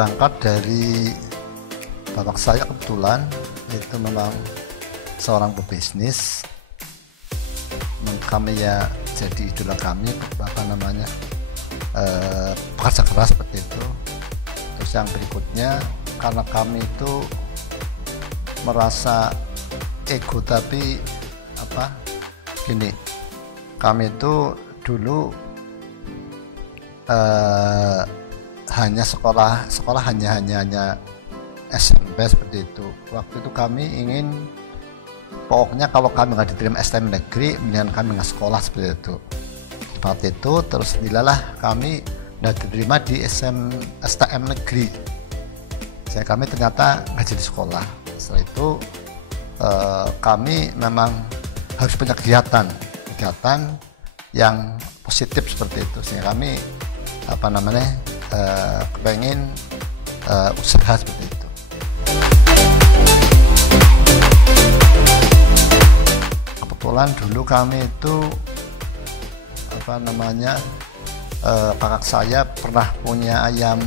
berangkat dari bapak saya, kebetulan itu memang seorang pebisnis. Kami ya jadi idola kami, bekerja keras seperti itu. Terus yang berikutnya, karena kami itu merasa ego, tapi gini, kami itu dulu hanya sekolah hanya SMP seperti itu. Waktu itu kami ingin, pokoknya kalau kami nggak diterima STM negeri, mendingan kami nggak sekolah seperti itu. Seperti itu, terus dilalah kami nggak diterima di STM negeri. Kami ternyata nggak jadi sekolah. Setelah itu kami memang harus punya kegiatan yang positif seperti itu, sehingga kami kepengen usaha seperti itu. Kebetulan dulu kami itu kakak saya pernah punya ayam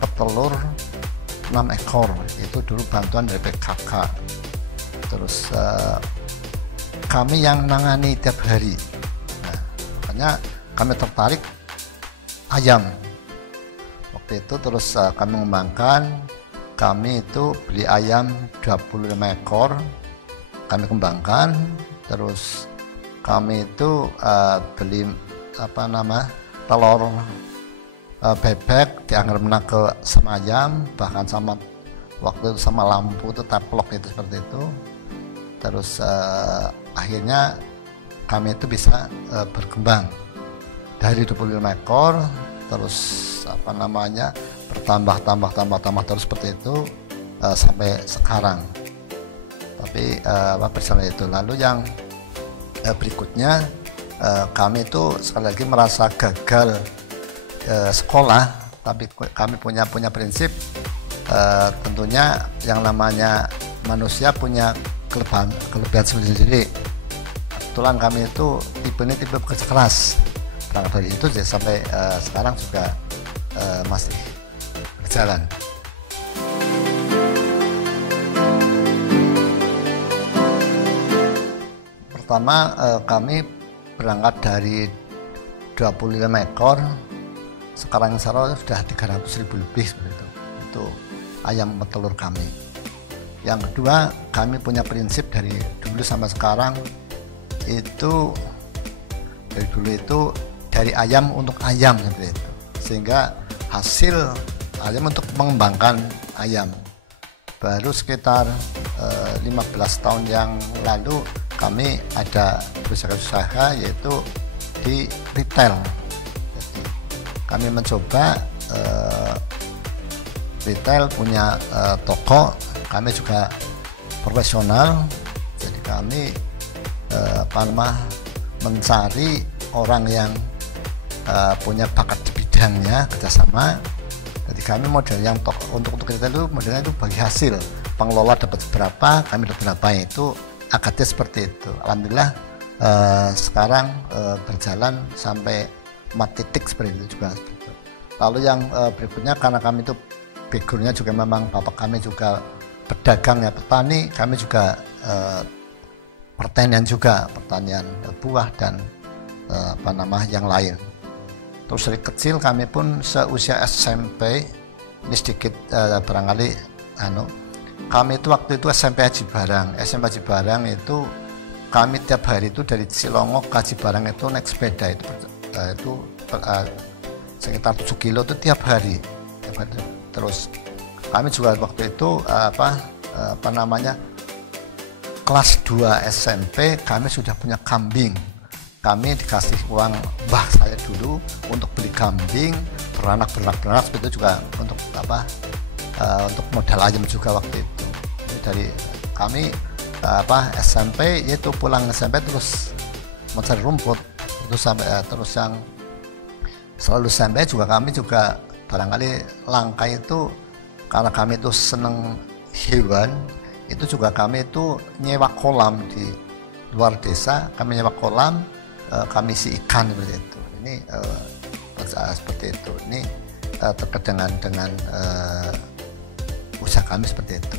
petelur 6 ekor, itu dulu bantuan dari PKK. Terus kami yang nangani tiap hari. Nah, makanya kami tertarik ayam waktu itu. Terus kami mengembangkan, kami itu beli ayam 25 ekor, kami kembangkan. Terus kami itu beli telur bebek dianggap ke sama ayam, bahkan sama waktu itu sama lampu itu teplok itu seperti itu. Terus akhirnya kami itu bisa berkembang dari 25 ekor, terus bertambah terus seperti itu sampai sekarang. Tapi bersama itu, lalu yang berikutnya, kami itu sekali lagi merasa gagal sekolah, tapi kami punya prinsip, tentunya yang namanya manusia punya kelebihan sendiri. Kebetulan kami itu tipe bekerja keras. Berangkat dari itu sampai sekarang juga masih berjalan. Pertama, kami berangkat dari 25 ekor, sekarang sudah 300.000 lebih seperti itu. Itu ayam petelur kami. Yang kedua, kami punya prinsip dari dulu sampai sekarang, itu dari dulu itu dari ayam untuk ayam seperti itu, sehingga hasil ayam untuk mengembangkan ayam. Baru sekitar 15 tahun yang lalu kami ada usaha, yaitu di retail. Jadi kami mencoba retail, punya toko. Kami juga profesional, jadi kami mencari orang yang punya bakat di bidangnya, kerjasama. Jadi kami model yang untuk retail itu modelnya itu bagi hasil, pengelola dapat berapa, kami dapat berapa, itu akadnya seperti itu. Alhamdulillah sekarang berjalan sampai 4 titik seperti itu juga. Lalu yang berikutnya, karena kami itu backgroundnya juga memang bapak kami juga pedagang ya, petani, kami juga pertanian buah dan yang lain. Terus dari kecil kami pun seusia SMP, ini sedikit barangkali kami itu waktu itu SMP Haji Barang itu kami tiap hari itu dari Cilongok ke Haji Barang itu naik sepeda itu sekitar 7 kilo itu tiap hari. Terus kami juga waktu itu kelas 2 SMP kami sudah punya kambing. Kami dikasih uang mbah saya dulu untuk beli kambing, beranak seperti itu juga untuk untuk modal ayam juga waktu itu. Jadi dari kami SMP, yaitu pulang SMP terus mencari rumput itu sampai terus yang selalu SMP juga kami juga barangkali langka itu, karena kami itu seneng hewan, itu juga kami itu nyewa kolam di luar desa. Kami nyewa kolam, kami isi ikan seperti itu. Ini seperti itu. Ini terkait dengan usaha kami seperti itu.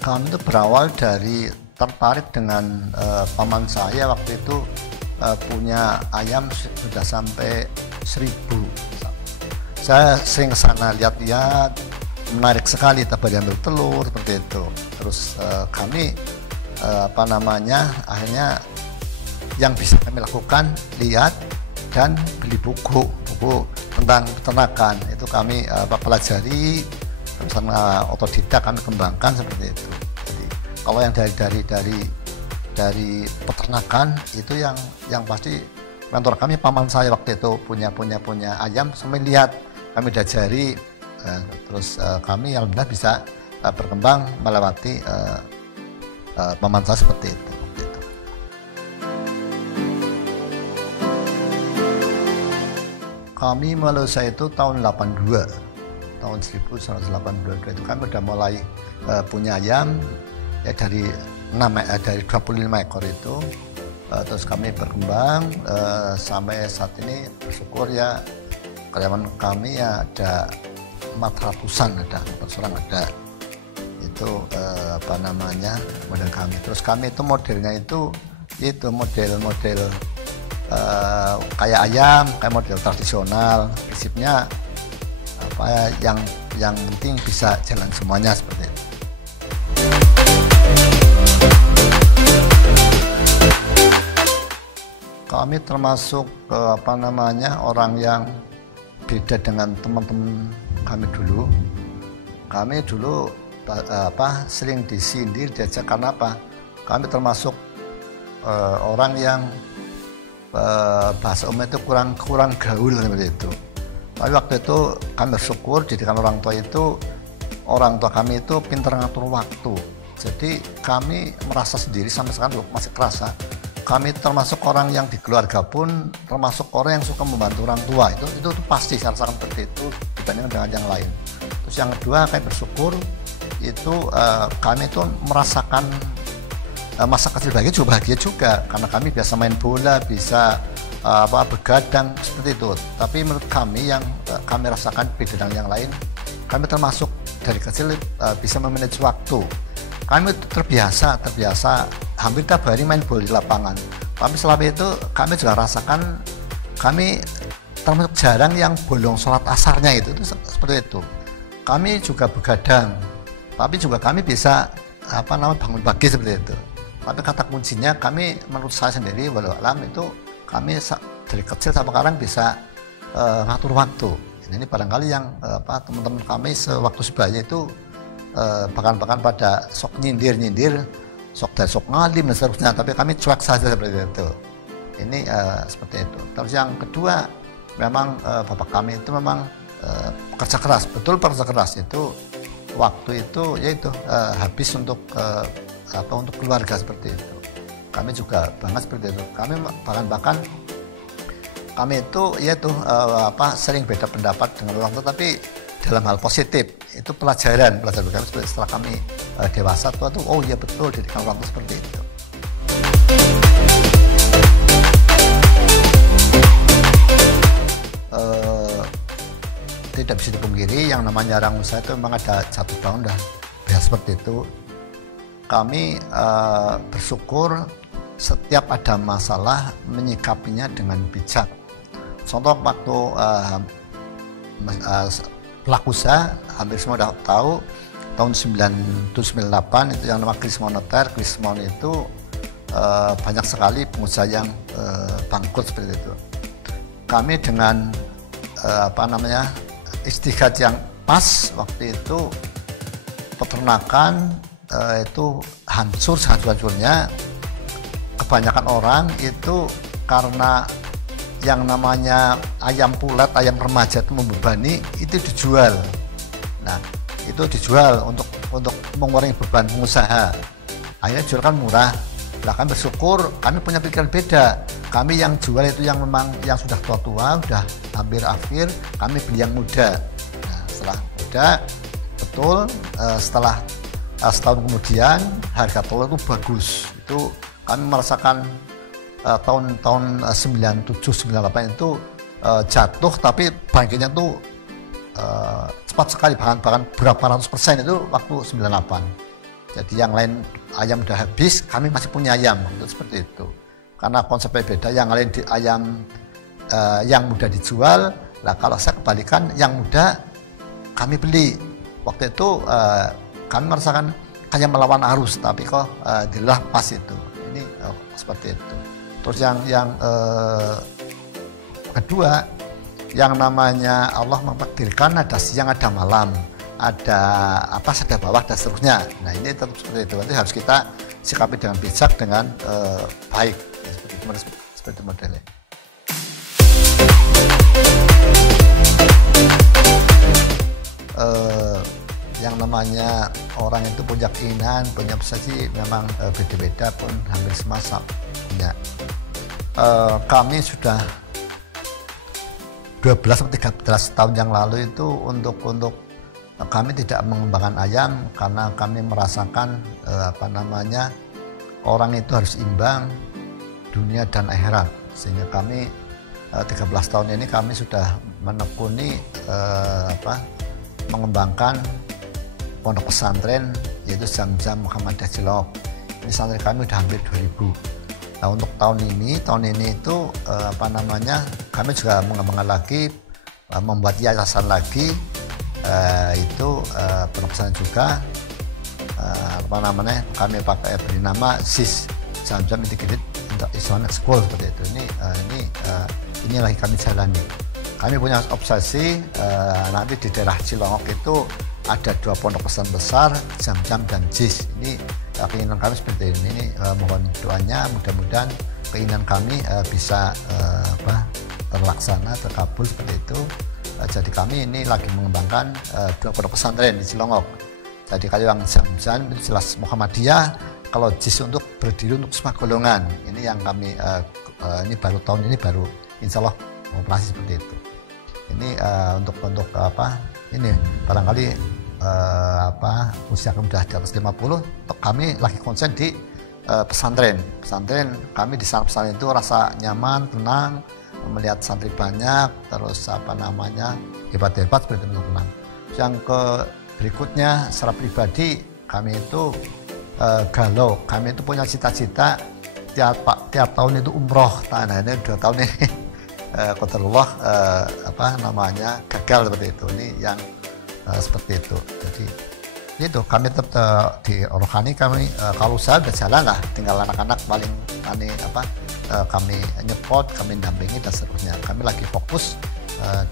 Kami itu berawal dari tertarik dengan paman saya waktu itu punya ayam sudah sampai 1000. Saya sering sana lihat-lihat, menarik sekali tadi ambil telur seperti itu. Terus kami akhirnya yang bisa kami lakukan lihat dan beli buku tentang peternakan. Itu kami pelajari, bersama otodidak kami kembangkan seperti itu. Jadi kalau yang dari peternakan itu yang pasti mentor kami paman saya waktu itu punya ayam, sampai lihat kami diajari, terus kami alhamdulillah bisa berkembang melewati paman saya seperti itu. Kami mulai saya itu tahun 82, tahun 1982 itu kami udah mulai punya ayam ya dari 25 ekor itu, terus kami berkembang sampai saat ini bersyukur ya karyawan kami ya ada 400-an, ada 400 orang ada. Itu model kami. Terus kami itu modelnya itu model kayak ayam, kayak model tradisional. Prinsipnya yang penting bisa jalan semuanya seperti itu. Kami termasuk orang yang beda dengan teman-teman kami dulu. Kami dulu sering disindir, diajak, karena apa? Kami termasuk orang yang bahasa umumnya itu kurang gaul seperti itu. Tapi waktu itu kami bersyukur didikan orang tua kami itu pintar ngatur waktu. Jadi kami merasa sendiri sampai sekarang masih kerasa. Kami termasuk orang yang di keluarga pun termasuk orang yang suka membantu orang tua. Itu pasti saya rasakan seperti itu dibandingkan dengan yang lain. Terus yang kedua, kami bersyukur itu kami itu merasakan masa kecil bahagia juga karena kami biasa main bola, bisa begadang seperti itu. Tapi menurut kami yang kami rasakan beda dengan yang lain, kami termasuk dari kecil bisa memanage waktu. Kami terbiasa hampir tiap hari main bola di lapangan. Tapi selama itu kami juga rasakan kami termasuk jarang yang bolong sholat asarnya itu seperti itu. Kami juga begadang, tapi juga kami bisa bangun pagi seperti itu. Tapi kata kuncinya kami, menurut saya sendiri, walau alam itu kami dari kecil sampai sekarang bisa ngatur waktu. Ini barangkali yang teman-teman kami sewaktu sebaya itu bahkan pada sok nyindir, sok ngalim dan seterusnya, tapi kami cuek saja seperti itu. Ini seperti itu. Terus yang kedua, memang bapak kami itu memang kerja keras, betul kerja keras itu. Waktu itu yaitu habis untuk keluarga seperti itu. Kami juga banget seperti itu. Kami bahkan kami itu sering beda pendapat dengan orang tua, tapi dalam hal positif. Itu pelajaran kami setelah kami dewasa tua tuh, oh iya betul, didikan orang tua seperti itu. Tidak bisa dipungkiri yang namanya orang usaha itu memang ada jatuh bangun dan biasa seperti itu. Kami bersyukur setiap ada masalah menyikapinya dengan bijak. Contoh waktu pelaku usaha hampir semua sudah tahu tahun 1998 itu yang nama krisis moneter. Krisis moneter itu banyak sekali pengusaha yang bangkrut seperti itu. Kami dengan istihad yang pas waktu itu peternakan itu hancur sehancur-hancurnya. Kebanyakan orang itu karena yang namanya ayam pulet, ayam remaja itu membebani, itu dijual. Nah, itu dijual untuk mengurangi beban pengusaha. Akhirnya jual kan murah. Lah kami bersyukur, kami punya pikiran beda. Kami yang jual itu yang memang yang sudah tua-tua, sudah hampir akhir, kami beli yang muda. Nah, setelah muda, betul setelah setahun kemudian harga telur itu bagus. Itu kami merasakan tahun 97 98 itu jatuh, tapi bangkitnya tuh cepat sekali, bahkan berapa ratus% itu waktu 98. Jadi yang lain ayam udah habis, kami masih punya ayam, itu seperti itu. Karena konsepnya beda, yang lain di ayam yang muda dijual, lah kalau saya kebalikan, yang muda kami beli. Waktu itu kami merasakan kayak melawan arus, tapi kok dilah pas itu. Ini seperti itu. Terus yang kedua, yang namanya Allah memtakdirkan ada siang ada malam, ada atas ada bawah dan seterusnya. Nah ini tetap seperti itu. Nanti harus kita sikapi dengan bijak, dengan baik. Seperti itu modelnya. Yang namanya orang itu punya keinginan, punya obsesi, memang beda-beda pun hampir semasa punya. Kami sudah 12-13 tahun yang lalu itu untuk kami tidak mengembangkan ayam, karena kami merasakan orang itu harus imbang dunia dan akhirat, sehingga kami 13 tahun ini kami sudah menekuni mengembangkan pondok pesantren, yaitu Zamzam Muhammadiyah Cilongok. Ini santri kami sudah hampir 2000. Nah untuk tahun ini itu kami juga mengembangkan lagi, membuat yayasan lagi, itu pondok pesantren juga, kami pakai beri nama SIS, Zamzam Integrated Islamic School, seperti itu. Ini lagi kami jalani. Kami punya obsesi, nanti di daerah Cilongok itu ada 2 pondok pesantren besar, Zamzam dan JIS. Ini keinginan kami seperti ini. Mohon doanya, mudah-mudahan keinginan kami bisa terlaksana, terkabul seperti itu. Jadi kami ini lagi mengembangkan 2 pondok pesantren di Cilongok. Jadi kalau yang Zamzam itu jelas Muhammadiyah, kalau JIS untuk berdiri untuk semua golongan. Ini yang kami ini baru tahun ini baru insya Allah operasi seperti itu. Ini untuk ini barangkali usia kami sudah di atas 50, kami lagi konsen di pesantren. Kami di pesantren itu rasa nyaman, tenang, melihat santri banyak, terus hebat-hebat seperti itu, teman. Yang berikutnya secara pribadi kami itu galau, kami itu punya cita-cita tiap tahun itu umroh. Nah ini 2 tahun ini qadarullah gagal seperti itu. Ini yang seperti itu. Jadi itu kami tetap di rohani, kami kalau usaha berjalan lah, tinggal anak-anak paling kami nyepot, kami dampingi dan seterusnya. Kami lagi fokus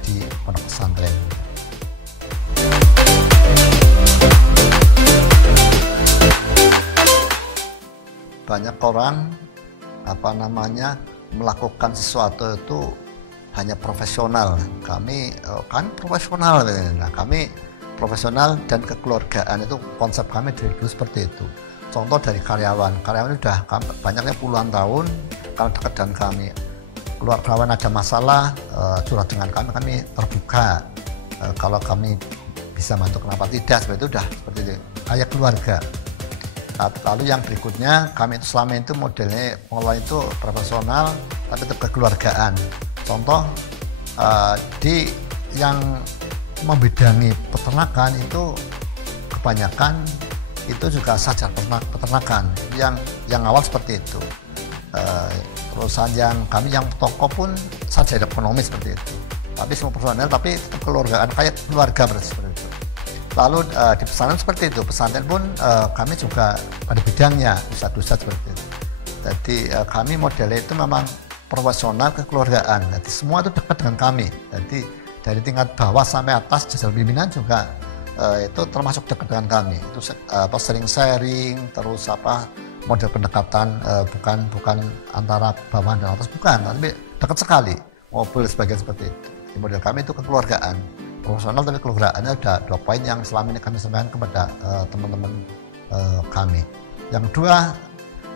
di pondok pesantren. Banyak orang melakukan sesuatu itu hanya profesional. Kami profesional. Nah, kami profesional dan kekeluargaan, itu konsep kami dari dulu seperti itu. Contoh dari karyawan sudah banyaknya puluhan tahun kalau dekat dengan kami. Karyawan ada masalah, curhat dengan kami terbuka. Kalau kami bisa bantu, kenapa tidak? Seperti itu, udah seperti itu, kayak keluarga. Lalu yang berikutnya, kami itu selama itu modelnya pengelola itu profesional tapi tetap kekeluargaan. Contoh yang membidangi peternakan itu kebanyakan itu juga saja peternakan yang awal seperti itu. Perusahaan yang toko pun saja ekonomi seperti itu. Tapi semua personel tapi tetap kekeluargaan, kayak keluarga seperti itu. Lalu di pesantren seperti itu, pesantren pun kami juga pada bidangnya ustadz seperti itu. Jadi kami modelnya itu memang profesional kekeluargaan. Jadi semua itu dekat dengan kami. Jadi dari tingkat bawah sampai atas jajaran pimpinan juga itu termasuk dekat dengan kami. Itu sering sharing, terus model pendekatan bukan antara bawah dan atas, bukan, tapi dekat sekali. Ngobrol sebagian seperti itu. Di model kami itu kekeluargaan. Profesional tapi keluargaannya ada 2 poin yang selama ini kami sampaikan kepada teman-teman kami. Yang kedua,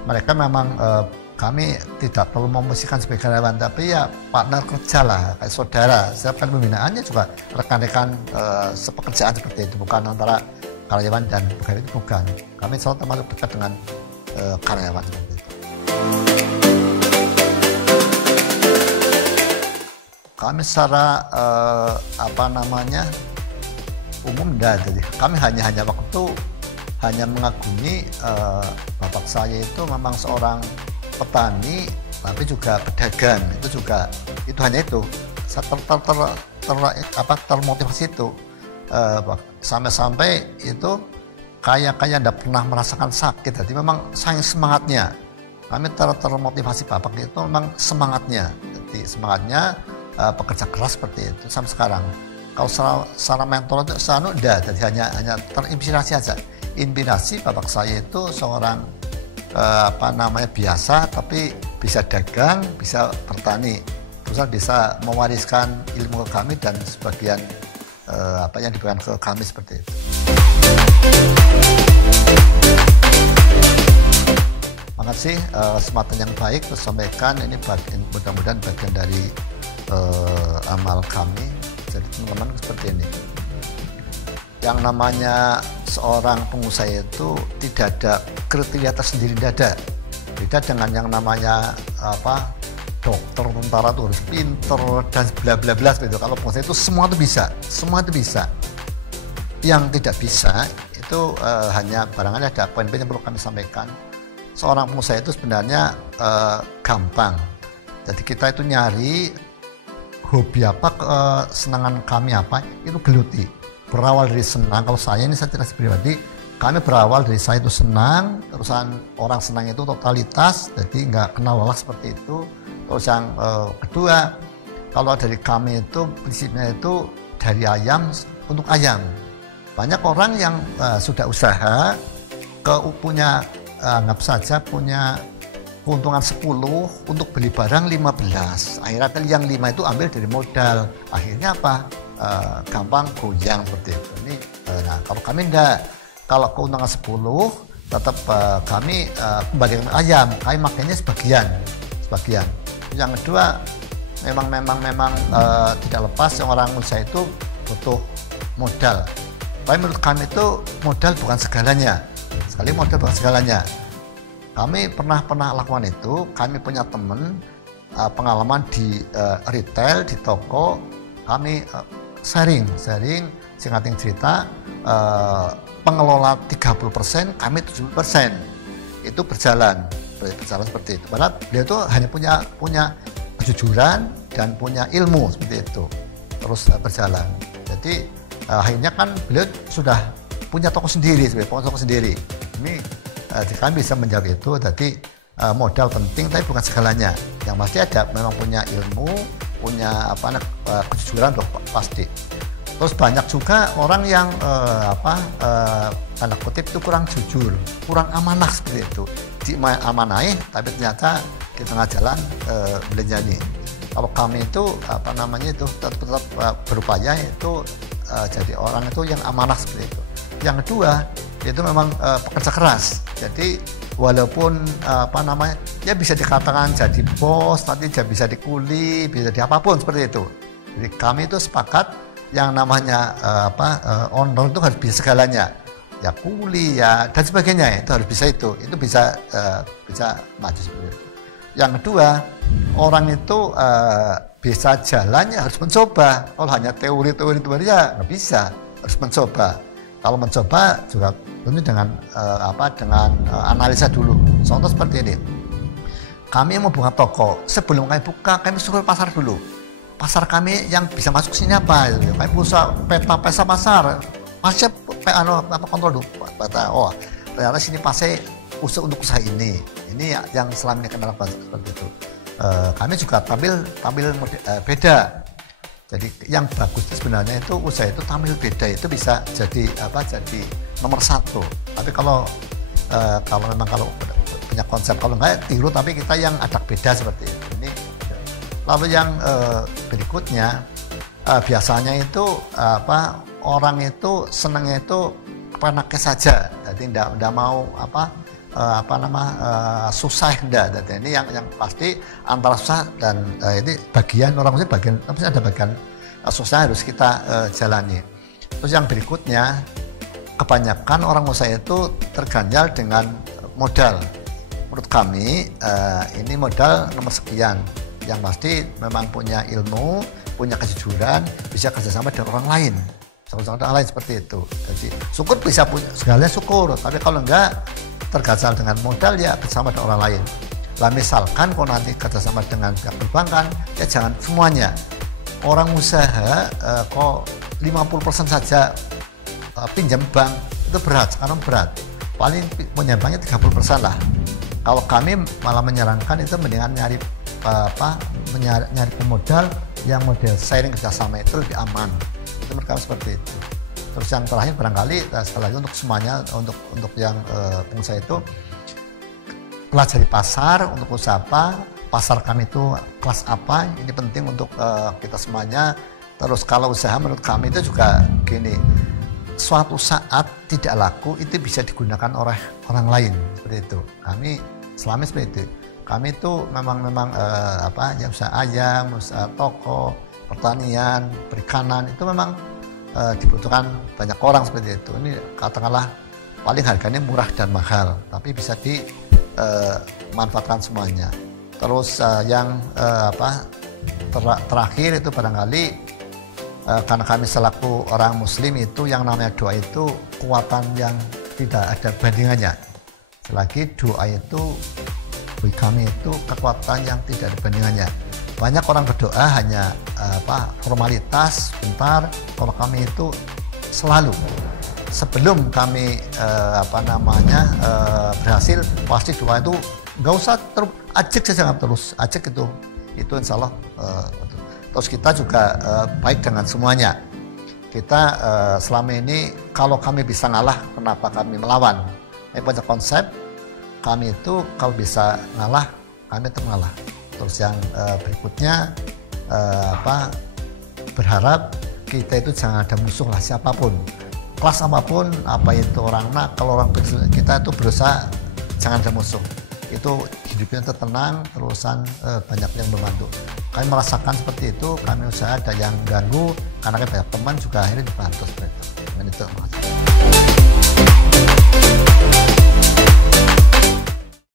mereka memang kami tidak perlu memposisikan sebagai karyawan, tapi ya partner kerja lah, kayak saudara. Siapkan pembinaannya juga rekan-rekan sepekerjaan seperti itu, bukan antara karyawan dan pegawai, itu bukan. Kami selalu termasuk dekat dengan karyawan seperti itu. kami secara apa namanya umum enggak, jadi kami hanya waktu hanya mengagumi bapak saya itu memang seorang petani tapi juga pedagang, itu hanya itu saya termotivasi itu sampai itu kayak tidak pernah merasakan sakit, jadi memang saking semangatnya kami termotivasi bapak itu memang semangatnya, jadi semangatnya pekerja keras seperti itu sampai sekarang. Kalau secara mentor itu enggak, jadi hanya terinspirasi aja. Inspirasi bapak saya itu seorang apa namanya biasa tapi bisa dagang, bisa bertani, terus bisa mewariskan ilmu ke kami dan sebagian apa yang diberikan ke kami seperti itu. Makasih kesempatan yang baik terus sampaikan, ini mudah-mudahan bagian dari amal kami. Jadi teman-teman seperti ini. Yang namanya seorang pengusaha itu tidak ada kriteria tersendiri, tidak ada. Beda dengan yang namanya apa dokter, tentara itu harus pinter dan bla bla bla gitu. Kalau pengusaha itu semua itu bisa. Yang tidak bisa itu hanya barangkali ada poin-poin yang perlu kami sampaikan. Seorang pengusaha itu sebenarnya gampang. Jadi kita itu nyari hobi apa, kesenangan kami apa, itu geluti. Berawal dari senang, kalau saya ini saya pribadi, kami berawal dari saya itu senang, terusan orang senang itu totalitas, jadi nggak kenal lelah seperti itu. Terus yang kedua, kalau dari kami itu prinsipnya itu dari ayam untuk ayam. Banyak orang yang sudah usaha, punya anggap saja punya keuntungan 10 untuk beli barang 15. Akhirnya yang 5 itu ambil dari modal. Akhirnya apa? Gampang goyang seperti itu. Ini, nah kalau kami enggak, kalau keuntungan 10 tetap kami kembalikan ayam, kami makanya sebagian. Yang kedua memang tidak lepas orang usaha itu butuh modal. Tapi menurut kami itu modal bukan segalanya. Modal bukan segalanya. Kami pernah lakukan itu. Kami punya teman pengalaman di retail, di toko. Kami sharing singkat cerita, pengelola 30%, kami 70%. Itu berjalan seperti itu. Padahal beliau itu hanya punya kejujuran dan punya ilmu seperti itu. Terus berjalan. Jadi akhirnya kan beliau sudah punya toko sendiri, Ini kami bisa menjaga itu. Jadi modal penting tapi bukan segalanya. Yang pasti ada memang punya ilmu, punya kejujuran pasti. Terus banyak juga orang yang tanda kutip itu kurang jujur, kurang amanah seperti itu. Diamanai tapi ternyata di tengah jalan belenjani. Kalau kami itu tetap berupaya itu jadi orang itu yang amanah seperti itu. Yang kedua itu memang pekerja keras. Jadi walaupun ya bisa dikatakan jadi bos, nanti bisa dikuli, bisa di apapun seperti itu. Jadi kami itu sepakat yang namanya owner itu harus bisa segalanya, ya kuli ya dan sebagainya, itu harus bisa itu bisa maju seperti itu. Yang kedua, orang itu bisa jalannya harus mencoba. Kalau hanya teori ya nggak bisa, harus mencoba. Kalau mencoba juga tentu dengan analisa dulu. Contoh seperti ini, kami mau buka toko, sebelum kami buka kami suruh pasar dulu. Pasar kami yang bisa masuk sini apa? Kami bisa peta pasar, kontrol dulu. Ternyata sini pasar untuk usaha ini yang selama ini kenal seperti itu. Kami juga tampil beda. Jadi yang bagus itu sebenarnya itu usaha itu tampil beda, itu bisa jadi nomor 1. Tapi kalau punya konsep, kalau enggak tiru tapi kita yang ada beda seperti itu. Lalu yang berikutnya biasanya itu orang itu senangnya itu penaknya saja, jadi tidak mau susah enggak. Jadi ini yang pasti antara susah dan ini bagian orang mesti ada bagian susah harus kita jalani. Terus yang berikutnya, kebanyakan orang usaha itu terganjal dengan modal. Menurut kami ini modal nomor sekian. Yang pasti memang punya ilmu, punya kejujuran, bisa kerjasama dengan orang lain, sama orang lain seperti itu. Jadi syukur bisa punya segalanya syukur, tapi kalau enggak tergazal dengan modal ya kerjasama dengan orang lain. Lah misalkan kalau nanti kerjasama dengan pihak perbankan, ya jangan semuanya. Orang usaha kok 50% saja pinjam bank itu berat, sekarang berat. Paling punya banknya 30% lah. Kalau kami malah menyarankan itu mendingan nyari nyari pemodal yang model sharing kerjasama itu lebih aman. Itu mereka seperti itu. Terus yang terakhir barangkali sekali lagi untuk semuanya, untuk yang pengusaha itu pelajari pasar, untuk usaha apa, pasar kami itu kelas apa, ini penting untuk kita semuanya. Terus kalau usaha menurut kami itu juga gini, suatu saat tidak laku itu bisa digunakan oleh orang lain, seperti itu. Kami selama seperti itu. Kami itu memang ya usaha ayam, usaha toko, pertanian, perikanan itu memang dibutuhkan banyak orang seperti itu. Ini katakanlah paling harganya murah dan mahal, tapi bisa dimanfaatkan semuanya. Terus yang terakhir itu barangkali karena kami selaku orang Muslim itu yang namanya doa itu kekuatan yang tidak ada bandingannya. Selagi doa itu bagi kami itu kekuatan yang tidak ada bandingannya. Banyak orang berdoa hanya formalitas bentar. Kalau kami itu selalu sebelum kami berhasil, pasti doa itu nggak usah ajak saja, terus ajak itu insya Allah. Terus kita juga baik dengan semuanya. Kita selama ini kalau kami bisa ngalah, kenapa kami melawan? Ini punya konsep. Kami itu kalau bisa ngalah, kami itu ngalah. Terus yang berikutnya berharap kita itu jangan ada musuh lah, siapapun, kelas apapun, apa itu orang kalau orang kita itu berusaha jangan ada musuh. Itu hidupnya itu tenang, terusan banyak yang membantu. Kami merasakan seperti itu, kami usaha ada yang ganggu, karena banyak teman juga akhirnya dibantu seperti itu. Dengan itu.